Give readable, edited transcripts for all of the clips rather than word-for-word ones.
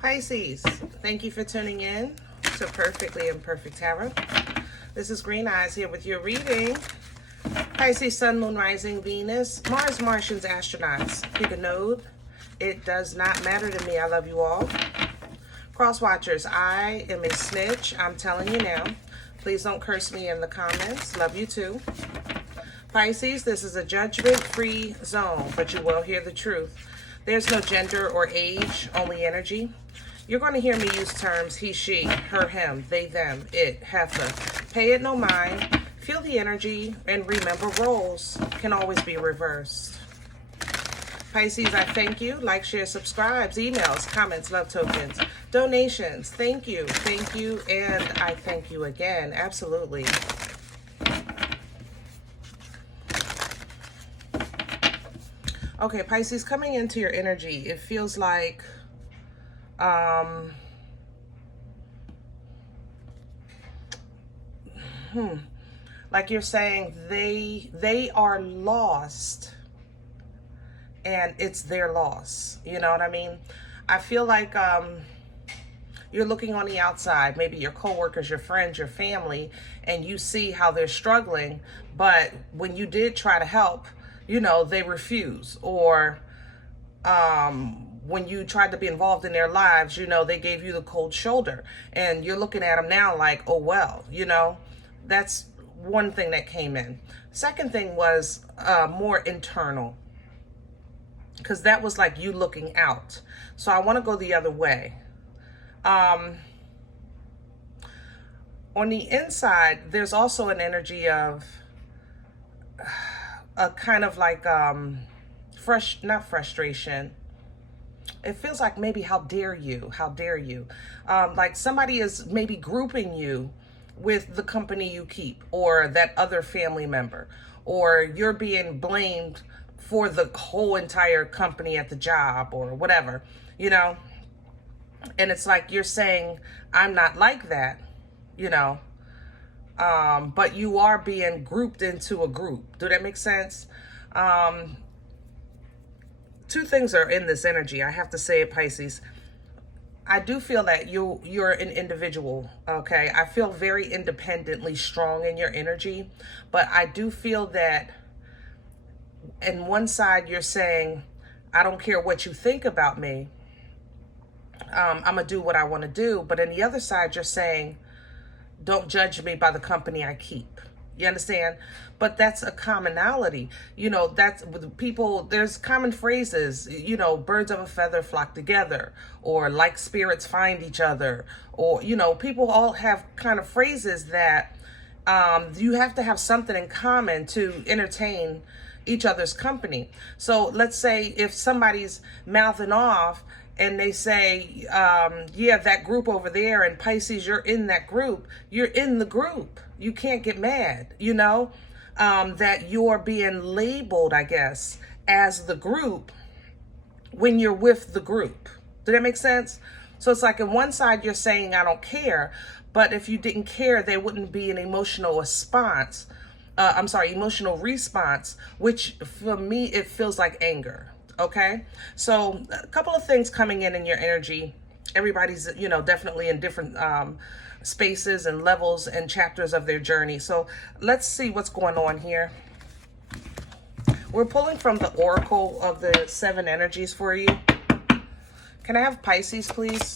Pisces, thank you for tuning in to Perfectly Imperfect Tarot. This is Green Eyes here with your reading. Pisces, Sun, Moon, Rising, Venus, Mars, Martians, astronauts. Pick a node. It does not matter to me. I love you all. Cross watchers, I am a snitch. I'm telling you now. Please don't curse me in the comments. Love you too. Pisces, this is a judgment-free zone, but you will hear the truth. There's no gender or age, only energy. You're going to hear me use terms he, she, her, him, they, them, it, heifer. Pay it no mind. Feel the energy and remember roles can always be reversed. Pisces, I thank you. Like, share, subscribes, emails, comments, love tokens, donations. Thank you, and I thank you again. Absolutely. Okay, Pisces, coming into your energy, it feels like like you're saying they are lost and it's their loss. You know what I mean? I feel like you're looking on the outside, maybe your coworkers, your friends, your family, and you see how they're struggling, but when you did try to help, you know, they refuse. Or when you tried to be involved in their lives, you know, they gave you the cold shoulder. And you're looking at them now like, oh, well, you know, that's one thing that came in. Second thing was more internal, because that was like you looking out. So I want to go the other way. On the inside, there's also an energy of a kind of like not frustration. It feels like maybe how dare you, like somebody is maybe grouping you with the company you keep, or that other family member, or you're being blamed for the whole entire company at the job or whatever, you know. And it's like you're saying, I'm not like that, you know. But you are being grouped into a group. Do that make sense? Two things are in this energy. I have to say it, Pisces. I do feel that you're an individual, okay? I feel very independently strong in your energy, but I do feel that in one side you're saying, I don't care what you think about me. I'm going to do what I want to do. But in the other side, you're saying, don't judge me by the company I keep. You understand? But that's a commonality. You know, that's with people, there's common phrases, you know, birds of a feather flock together, or like spirits find each other, or, you know, people all have kind of phrases that you have to have something in common to entertain each other's company. So let's say if somebody's mouthing off and they say, yeah, that group over there, and Pisces, you're in that group. You're in the group. You can't get mad, you know, that you're being labeled, I guess, as the group when you're with the group. Did that make sense? So it's like on one side, you're saying, I don't care. But if you didn't care, there wouldn't be an emotional response. Emotional response, which for me, it feels like anger. Okay, so a couple of things coming in your energy. Everybody's, you know, definitely in different spaces and levels and chapters of their journey. So let's see what's going on here. We're pulling from the Oracle of the 7 energies for you. Can I have Pisces, please?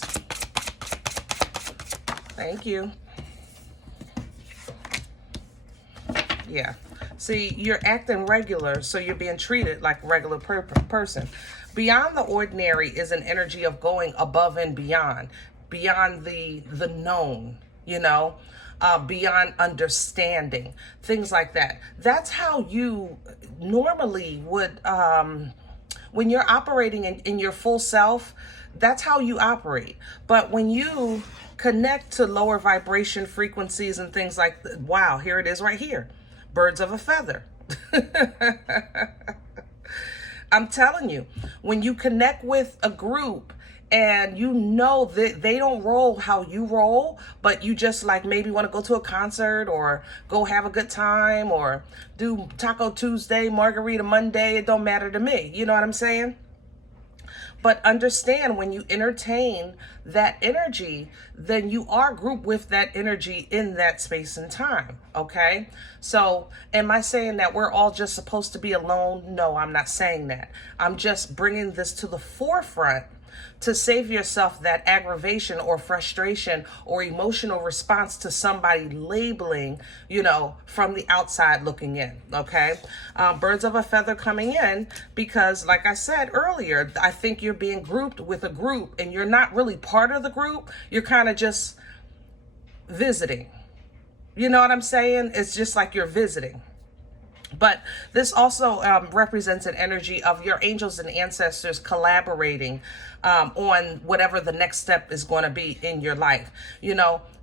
Thank you. Yeah. See, you're acting regular, so you're being treated like a regular person. Beyond the ordinary is an energy of going above and beyond the known, you know, beyond understanding, things like that. That's how you normally would, when you're operating in your full self, that's how you operate. But when you connect to lower vibration frequencies and things like, wow, here it is right here. Birds of a feather. I'm telling you, when you connect with a group and you know that they don't roll how you roll, but you just like maybe want to go to a concert or go have a good time or do Taco Tuesday, Margarita Monday, it don't matter to me. You know what I'm saying? But understand, when you entertain that energy, then you are grouped with that energy in that space and time, okay? So am I saying that we're all just supposed to be alone? No, I'm not saying that. I'm just bringing this to the forefront to save yourself that aggravation or frustration or emotional response to somebody labeling, from the outside looking in, okay? Birds of a feather coming in, because like I said earlier, I think you're being grouped with a group and you're not really part of the group. You're kind of just visiting. You know what I'm saying? It's just like you're visiting. But this also represents an energy of your angels and ancestors collaborating on whatever the next step is going to be in your life.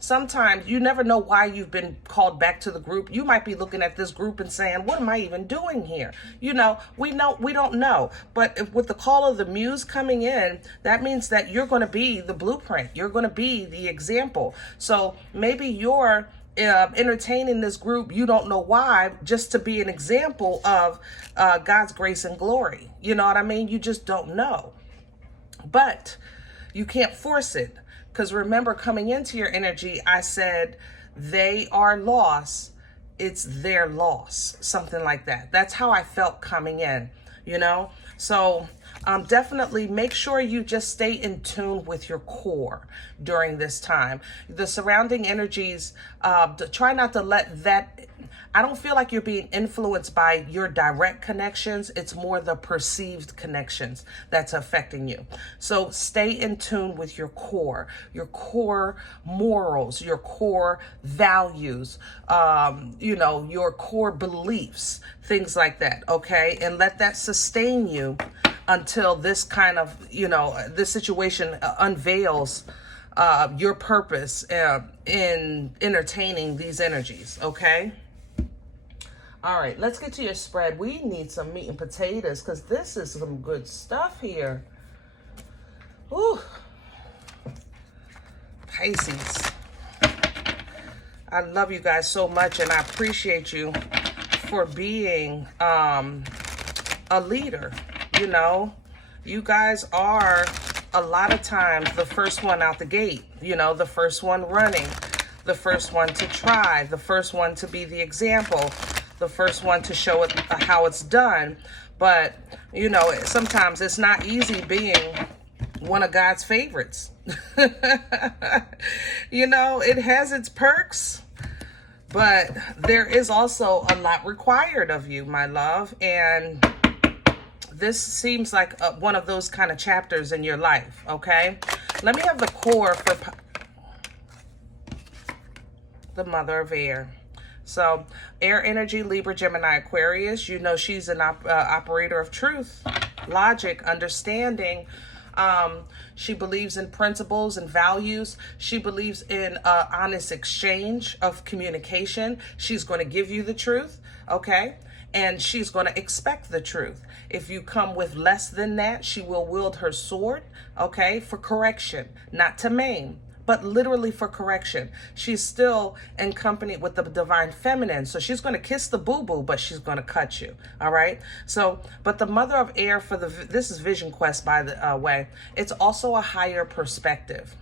Sometimes you never know why you've been called back to the group. You might be looking at this group and saying, what am I even doing here? We don't know. But with the call of the muse coming in, that means that you're going to be the blueprint. You're going to be the example. So maybe you're entertaining this group, you don't know why, just to be an example of God's grace and glory. You know what I mean? You just don't know. But you can't force it, because remember, coming into your energy, I said they are lost, it's their loss, something like that. That's how I felt coming in, So definitely make sure you just stay in tune with your core during this time. The surrounding energies, try not to let that, I don't feel like you're being influenced by your direct connections. It's more the perceived connections that's affecting you. So stay in tune with your core morals, your core values, your core beliefs, things like that, okay? And let that sustain you until this kind of, this situation unveils your purpose in entertaining these energies, okay? All right, let's get to your spread. We need some meat and potatoes, because this is some good stuff here. Ooh. Pisces. I love you guys so much, and I appreciate you for being a leader. You guys are a lot of times the first one out the gate, the first one running, the first one to try, the first one to be the example, the first one to show it how it's done. But, sometimes it's not easy being one of God's favorites. It has its perks, but there is also a lot required of you, my love. And this seems like one of those kind of chapters in your life, okay? Let me have the core for the mother of air. So air energy, Libra, Gemini, Aquarius. She's an operator of truth, logic, understanding. She believes in principles and values. She believes in honest exchange of communication. She's going to give you the truth, okay? And she's going to expect the truth. If you come with less than that, she will wield her sword, okay, for correction, not to maim, but literally for correction. She's still in company with the divine feminine. So she's going to kiss the boo-boo, but she's going to cut you. All right. So, but the mother of air this is Vision Quest, by the way, it's also a higher perspective,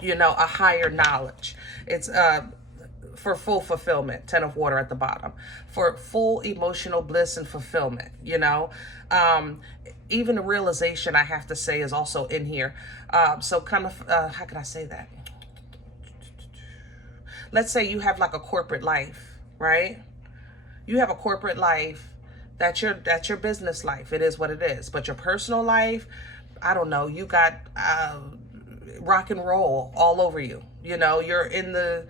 a higher knowledge. It's, for full fulfillment, 10 of water at the bottom, for full emotional bliss and fulfillment, even the realization, I have to say, is also in here. So kind of, how can I say that? Let's say you have like a corporate life, right? You have a corporate life. That's your business life. It is what it is. But your personal life, I don't know, you got rock and roll all over you. You're in the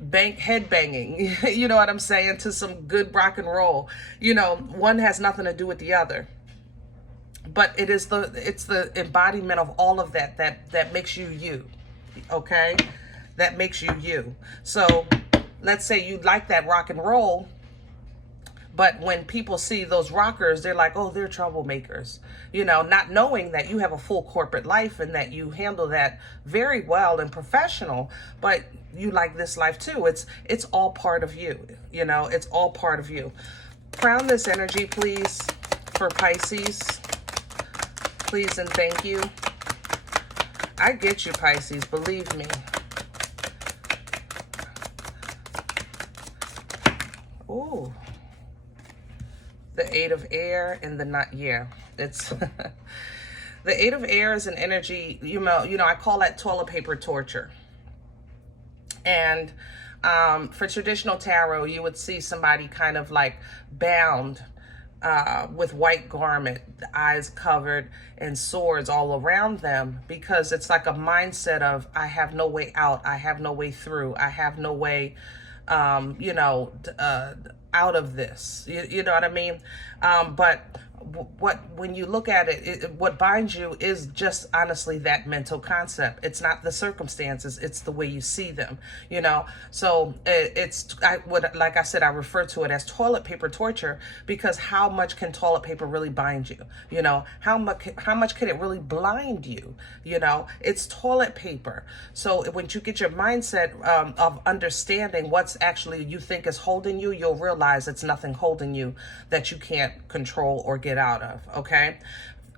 bank head banging, you know what I'm saying, to some good rock and roll. One has nothing to do with the other. But it's the embodiment of all of that makes you, okay? That makes you. So let's say you like that rock and roll, but when people see those rockers, they're like, oh, they're troublemakers, not knowing that you have a full corporate life and that you handle that very well and professional, but you like this life too. It's all part of you, it's all part of you. Crown this energy, please, for Pisces. please and thank you. I get you, Pisces, believe me. Ooh. The Eight of Air and the not, yeah. It's the Eight of Air is an energy, you know, I call that toilet paper torture. And for traditional tarot, you would see somebody kind of like bound with white garment, the eyes covered, and swords all around them, because it's like a mindset of, I have no way out, I have no way through, I have no way, you know, out of this. You know what I mean? But when you look at it, what binds you is just honestly that mental concept. It's not the circumstances, it's the way you see them, you know? So like I said, I refer to it as toilet paper torture, because how much can toilet paper really bind you? You know, how much can it really blind you? You know, it's toilet paper. So when you get your mindset of understanding what's actually you think is holding you, you'll realize it's nothing holding you that you can't control or get out of, okay?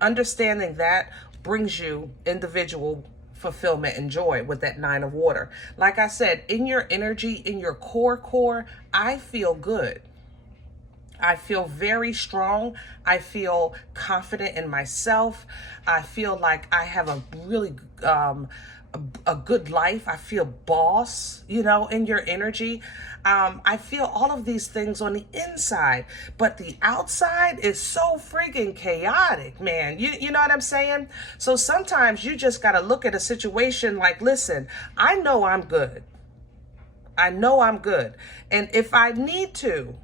Understanding that brings you individual fulfillment and joy with that Nine of Water. Like I said, in your energy, in your core, I feel good. I feel very strong. I feel confident in myself. I feel like I have a really a good life. I feel boss, you know, in your energy. I feel all of these things on the inside, but the outside is so freaking chaotic, man. You know what I'm saying? So sometimes you just got to look at a situation like, listen, I know I'm good. I know I'm good. And if I need to,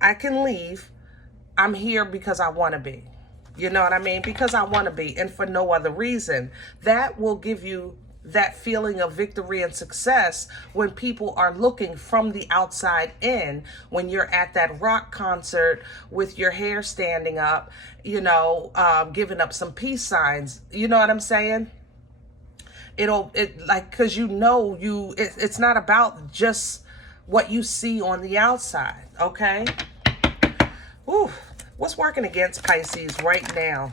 I can leave. I'm here because I want to be. You know what I mean? Because I want to be, and for no other reason. That will give you that feeling of victory and success when people are looking from the outside in, when you're at that rock concert with your hair standing up, you know, giving up some peace signs. You know what I'm saying? Because you know, it's not about just what you see on the outside, okay? Ooh. What's working against Pisces right now?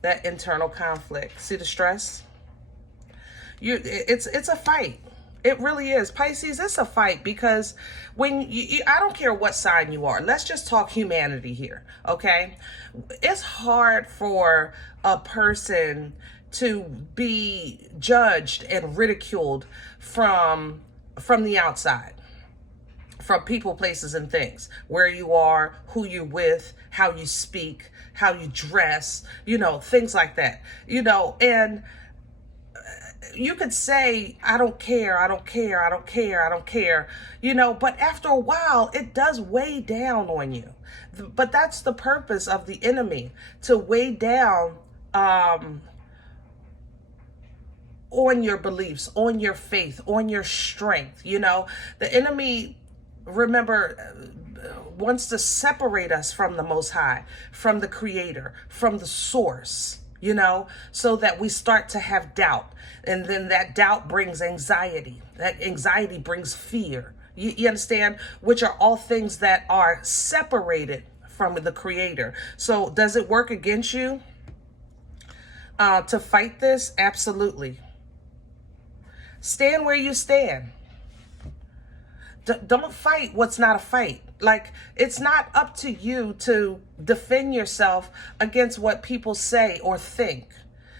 That internal conflict. See the stress? It's a fight. It really is. Pisces, it's a fight, because when I don't care what sign you are. Let's just talk humanity here, okay? It's hard for a person to be judged and ridiculed from the outside. From people, places, and things, where you are, who you're with, how you speak, how you dress, you know, things like that, you know. And you could say, I don't care, I don't care, I don't care, I don't care, you know, but after a while, it does weigh down on you. But that's the purpose of the enemy, to weigh down on your beliefs, on your faith, on your strength, you know. The enemy, remember, wants to separate us from the Most High, from the Creator, from the source, you know, so that we start to have doubt. And then that doubt brings anxiety. That anxiety brings fear. You understand? Which are all things that are separated from the Creator. So does it work against you to fight this? Absolutely. Stand where you stand. Don't fight what's not a fight. Like, it's not up to you to defend yourself against what people say or think,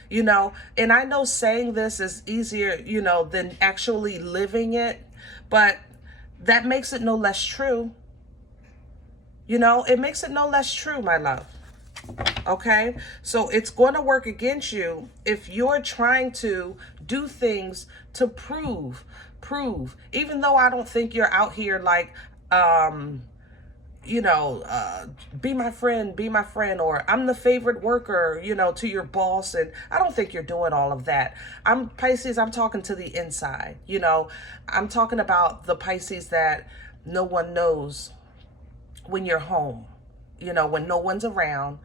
you know. And I know saying this is easier, you know, than actually living it, but that makes it no less true. You know, it makes it no less true, my love. Okay? So it's going to work against you if you're trying to do things to prove, even though I don't think you're out here like, you know, be my friend, or I'm the favorite worker, you know, to your boss. And I don't think you're doing all of that. Pisces, I'm talking to the inside, you know. I'm talking about the Pisces that no one knows when you're home, you know, when no one's around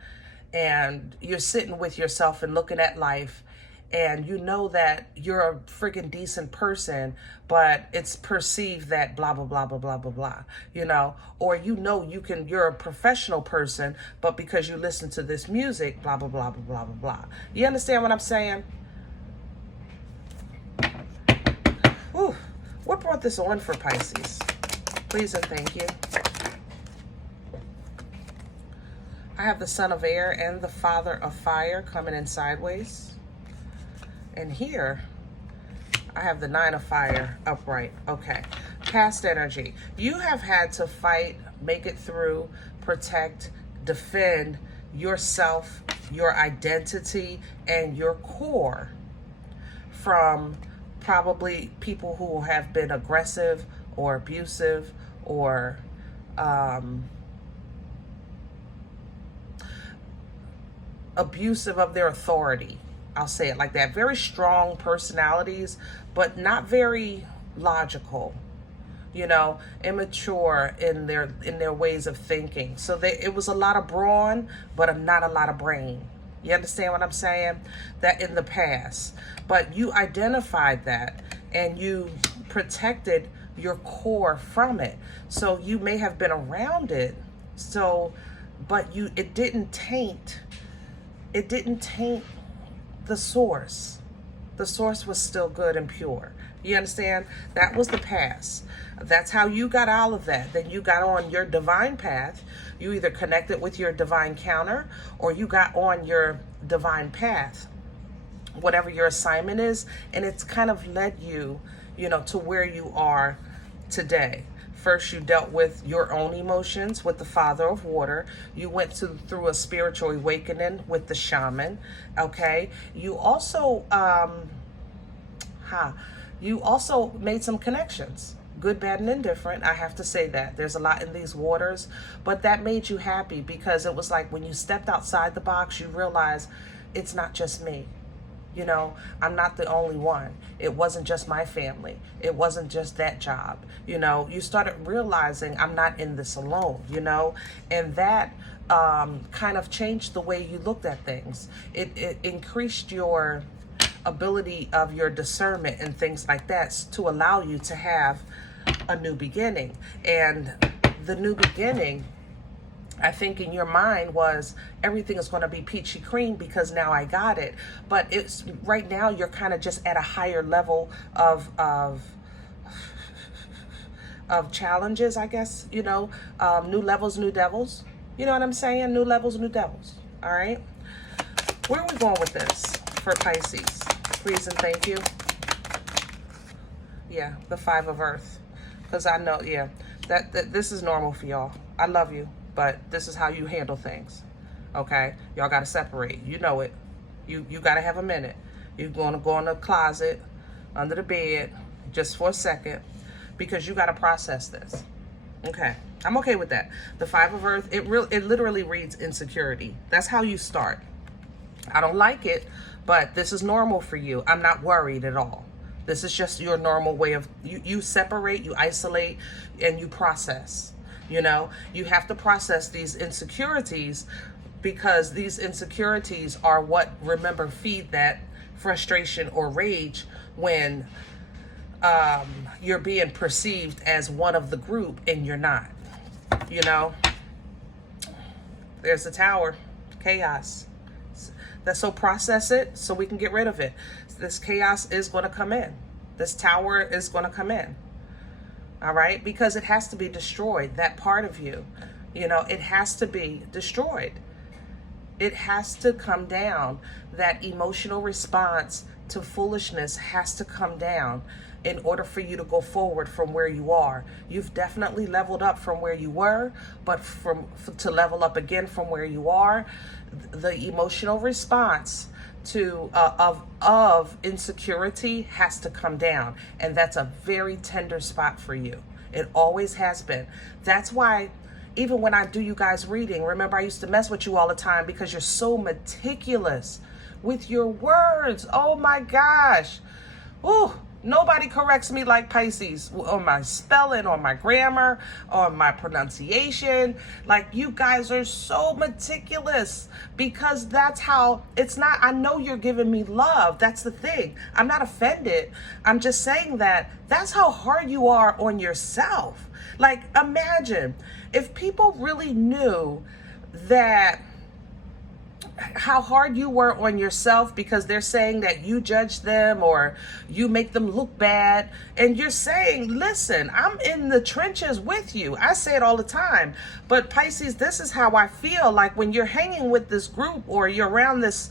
and you're sitting with yourself and looking at life, and you know that you're a freaking decent person, but it's perceived that blah, blah, blah, blah, blah, blah, blah, you know, or you're a professional person, but because you listen to this music, blah, blah, blah, blah, blah, blah, blah. You understand what I'm saying? Whew. What brought this on for Pisces? Please and thank you. I have the Son of Air and the Father of Fire coming in sideways. And here, I have the Nine of Fire upright. Okay. Past energy. You have had to fight, make it through, protect, defend yourself, your identity, and your core from probably people who have been aggressive or abusive or abusive of their authority. I'll say it like that. Very strong personalities, but not very logical, you know, immature in their ways of thinking. So it was a lot of brawn, but not a lot of brain. You understand what I'm saying? That in the past. But you identified that and you protected your core from it. So you may have been around it. So, but it didn't taint the source. The source was still good and pure. You understand? That was the past. That's how you got out of that. Then you got on your divine path. You either connected with your divine counter or you got on your divine path, whatever your assignment is, and it's kind of led you, you know, to where you are today. First, you dealt with your own emotions with the Father of Water. You went through a spiritual awakening with the shaman. Okay. You also, you also made some connections. Good, bad, and indifferent. I have to say that. There's a lot in these waters, but that made you happy because it was like when you stepped outside the box, you realized it's not just me. You know, I'm not the only one. It wasn't just my family. It wasn't just that job. You know, you started realizing I'm not in this alone, you know, and that kind of changed the way you looked at things. It increased your ability of your discernment and things like that to allow you to have a new beginning. And the new beginning, I think in your mind was everything is going to be peachy cream because now I got it. But it's right now you're kind of just at a higher level of challenges, I guess, you know, new levels, new devils. You know what I'm saying? New levels, new devils. All right. Where are we going with this for Pisces? Please and thank you. Yeah, the Five of Earth. Because I know, yeah, that this is normal for y'all. I love you. But this is how you handle things, okay? Y'all got to separate. You know it. You got to have a minute. You're going to go in the closet, under the bed, just for a second, because you got to process this, okay? I'm okay with that. The Five of Earth, it literally reads insecurity. That's how you start. I don't like it, but this is normal for you. I'm not worried at all. This is just your normal way of, you separate, you isolate, and you process. You know, you have to process these insecurities because these insecurities are what, remember, feed that frustration or rage when you're being perceived as one of the group and you're not. You know, there's the Tower, chaos. So process it so we can get rid of it. This chaos is going to come in. This Tower is going to come in. All right, because it has to be destroyed. That part of you, you know, it has to be destroyed. It has to come down. That emotional response to foolishness has to come down in order for you to go forward from where you are. You've definitely leveled up from where you were, but to level up again from where you are, the emotional response to of insecurity has to come down, and that's a very tender spot for you. It always has been. That's why even when I do you guys reading, remember I used to mess with you all the time because you're so meticulous with your words. Oh my gosh. Oh, Nobody corrects me like Pisces on my spelling, on my grammar, on my pronunciation. Like, you guys are so meticulous because that's how, it's not, I know you're giving me love. That's the thing. I'm not offended. I'm just saying that that's how hard you are on yourself. Like, imagine if people really knew that how hard you were on yourself because they're saying that you judge them or you make them look bad, and you're saying, listen, I'm in the trenches with you. I say it all the time, but Pisces, this is how I feel like when you're hanging with this group or you're around this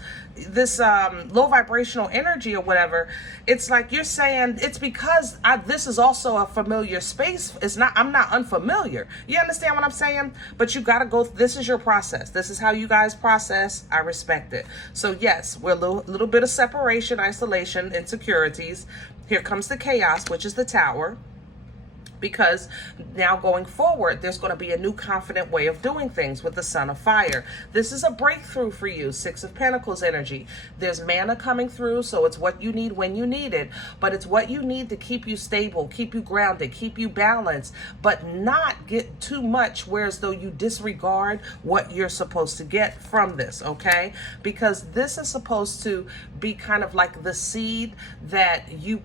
low vibrational energy or whatever. It's like you're saying it's because this is also a familiar space. It's not, I'm not unfamiliar. You understand what I'm saying? But you got to go, this is your process. This is how you guys process. I respect it. So yes, we're a little bit of separation, isolation, insecurities. Here comes the chaos, which is the Tower. Because now going forward, there's going to be a new confident way of doing things with the Sun of Fire. This is a breakthrough for you, Six of Pentacles energy. There's mana coming through, so it's what you need when you need it, but it's what you need to keep you stable, keep you grounded, keep you balanced, but not get too much whereas though you disregard what you're supposed to get from this, okay? Because this is supposed to be kind of like the seed that you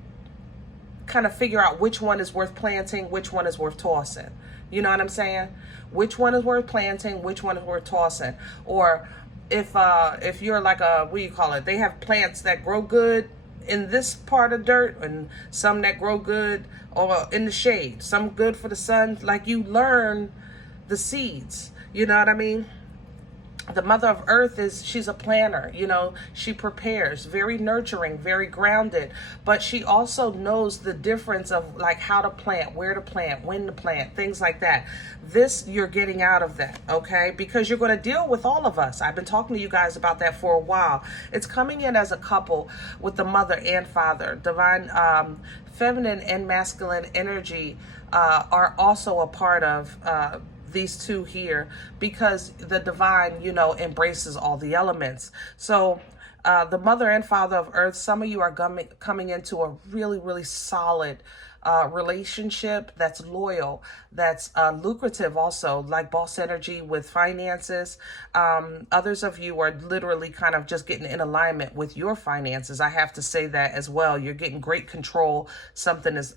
kind of figure out which one is worth planting, which one is worth tossing. You know what I'm saying? Which one is worth planting, which one is worth tossing. Or if you're like a, what do you call it? They have plants that grow good in this part of dirt and some that grow good or in the shade. Some good for the sun. Like, you learn the seeds. You know what I mean? The Mother of Earth she's a planner, you know, she prepares, very nurturing, very grounded, but she also knows the difference of like how to plant, where to plant, when to plant, things like that. This, you're getting out of that, okay? Because you're going to deal with all of us. I've been talking to you guys about that for a while. It's coming in as a couple with the mother and father. Divine feminine and masculine energy are also a part of these two here, because the divine, you know, embraces all the elements. So the mother and father of earth, some of you are coming into a really, really solid relationship that's loyal, that's lucrative also, like boss energy with finances. Others of you are literally kind of just getting in alignment with your finances. I have to say that as well. You're getting great control. Something is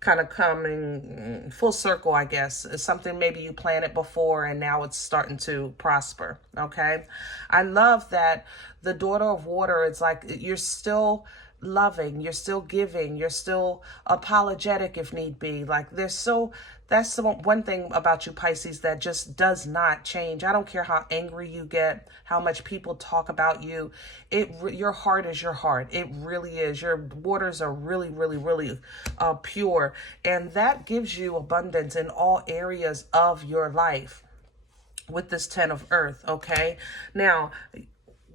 kind of coming full circle, I guess. It's something maybe you planned before and now it's starting to prosper, okay? I love that the daughter of water, it's like you're still loving, you're still giving, you're still apologetic if need be. Like, that's the one thing about you, Pisces, that just does not change. I don't care how angry you get, how much people talk about you. Your heart is your heart. It really is. Your waters are really, really, really pure. And that gives you abundance in all areas of your life with this 10 of earth, okay? Now,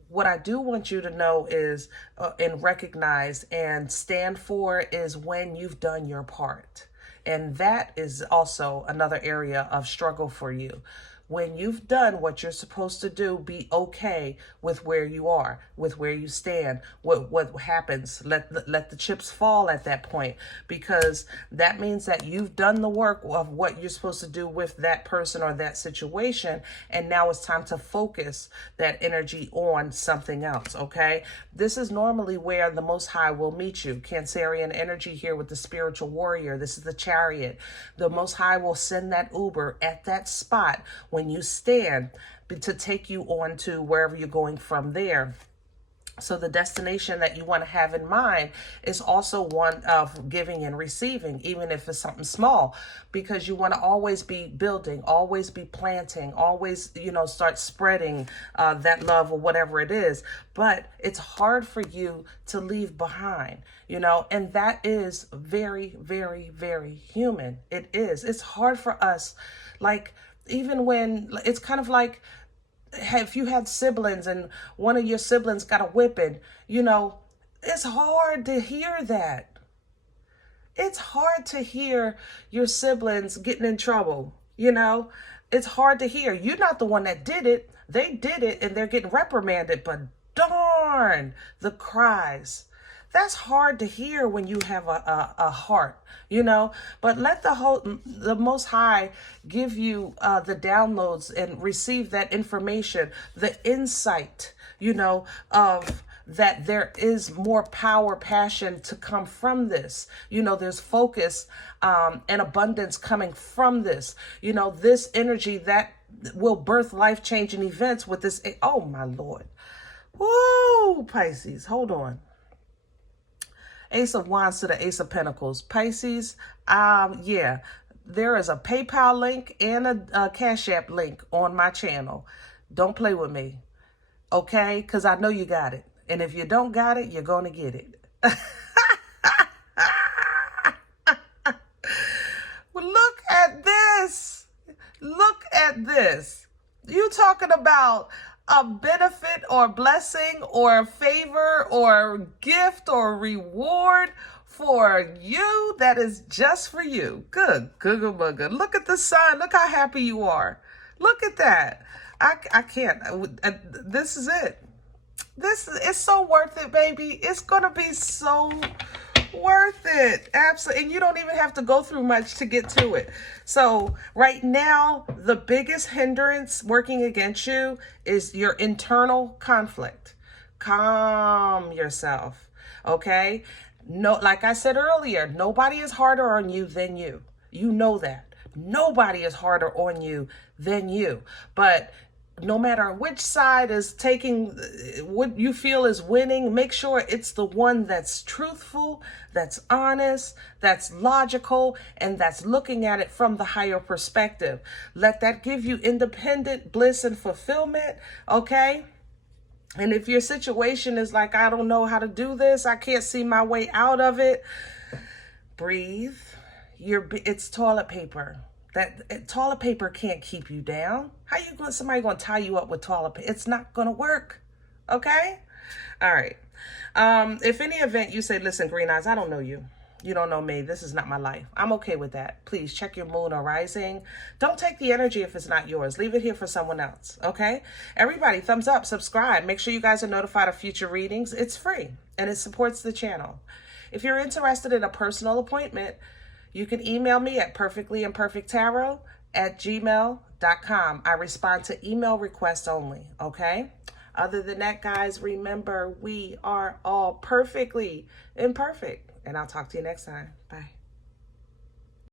what I do want you to know is, and recognize and stand for, is when you've done your part. And that is also another area of struggle for you. When you've done what you're supposed to do, be okay with where you are, with where you stand, what happens. Let the chips fall at that point, because that means that you've done the work of what you're supposed to do with that person or that situation, and now it's time to focus that energy on something else, okay? This is normally where the Most High will meet you. Cancerian energy here with the spiritual warrior. This is the Chariot. The Most High will send that Uber at that spot when you stand to take you on to wherever you're going from there. So the destination that you want to have in mind is also one of giving and receiving, even if it's something small, because you want to always be building, always be planting, always, you know, start spreading that love or whatever it is. But it's hard for you to leave behind, you know, and that is very, very, very human. It is. It's hard for us. Like, even when it's kind of like, if you had siblings and one of your siblings got a whipping, you know, it's hard to hear that. It's hard to hear your siblings getting in trouble, you know. It's hard to hear. You're not the one that did it. They did it and they're getting reprimanded, but darn, the cries That's hard to hear when you have a heart, you know. But let the Most High give you the downloads and receive that information, the insight, you know, of that there is more power, passion to come from this. You know, there's focus and abundance coming from this. You know, this energy that will birth life-changing events with this. Oh, my Lord. Woo, Pisces. Hold on. Ace of Wands to the Ace of Pentacles. Pisces, yeah, there is a PayPal link and a CashApp link on my channel. Don't play with me, okay? Because I know you got it. And if you don't got it, you're going to get it. Look at this. Look at this. You talking about a benefit or blessing or favor or gift or reward for you that is just for you. Good, good, good, good, good. Look at the sun. Look how happy you are. Look at that. I can't. This is it. This is so worth it, baby. It's going to be so worth it. Absolutely. And you don't even have to go through much to get to it. So right now, the biggest hindrance working against you is your internal conflict. Calm yourself. Okay? No, like I said earlier, nobody is harder on you than you. You know that. Nobody is harder on you than you. But no matter which side is taking what you feel is winning, make sure it's the one that's truthful, that's honest, that's logical, and that's looking at it from the higher perspective. Let that give you independent bliss and fulfillment, okay? And if your situation is like, I don't know how to do this, I can't see my way out of it, breathe. It's toilet paper. That toilet paper can't keep you down. How you going? Somebody going to tie you up with toilet paper? It's not going to work. Okay. All right. If any event you say, listen, Green Eyes, I don't know you. You don't know me. This is not my life. I'm okay with that. Please check your moon or rising. Don't take the energy if it's not yours. Leave it here for someone else. Okay. Everybody, thumbs up, subscribe. Make sure you guys are notified of future readings. It's free and it supports the channel. If you're interested in a personal appointment, you can email me at perfectlyimperfecttarot@gmail.com. I respond to email requests only, okay? Other than that, guys, remember, we are all perfectly imperfect. And I'll talk to you next time. Bye.